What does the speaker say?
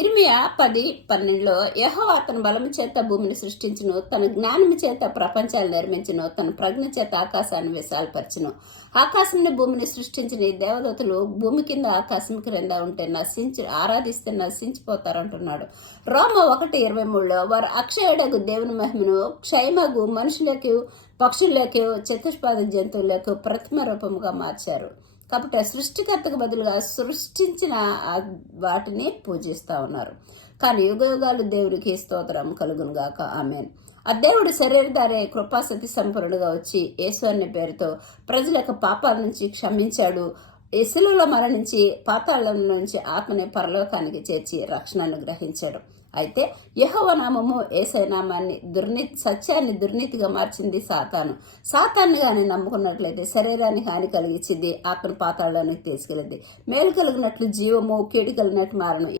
ఇర్మియా 10:12 యెహోవా తన బలము చేత భూమిని సృష్టించును, తన జ్ఞానము చేత ప్రపంచాలు నిర్మించును, తన ప్రజ్ఞ చేత ఆకాశాన్ని విశాలపరచును. ఆకాశంని భూమిని సృష్టించిన ఈ దేవదూతలు భూమి కింద ఆకాశం క్రింద ఉంటే ఆరాధిస్తే నశించిపోతారంటున్నాడు. రోమ 1:23 వారు అక్షయుడగు దేవుని మహిమను క్షయమగు మనుషులకు, పక్షులకు, చతుష్పాద జంతువులకు ప్రతిమ రూపముగా మార్చారు. కాబట్టి సృష్టికర్తకు బదులుగా సృష్టించిన వాటిని పూజిస్తూ ఉన్నారు. కానీ యుగయుగాలు దేవుడికి స్తోత్రం కలుగును గాక. ఆమేన్. ఆ దేవుడు శరీరధారే కృపాసతి సంపన్నుడుగా వచ్చి యేసు అనే పేరుతో ప్రజల యొక్క పాపాల నుంచి క్షమించాడు. శిలువలో మరణించి పాతాళం నుంచి ఆత్మని పరలోకానికి చేర్చి రక్షణను గ్రహించాడు. అయితే యెహోవా నామము యేసయ్య నామాన్ని సత్యాన్ని దుర్నీతిగా మార్చింది సాతాన్ని కానీ నమ్ముకున్నట్లయితే శరీరానికి హాని కలిగించింది, ఆత్మను పాతాళానికి తీసుకెళ్ళింది. మేలు కలిగినట్లు జీవము, కీడు కలిగినట్టు మారను.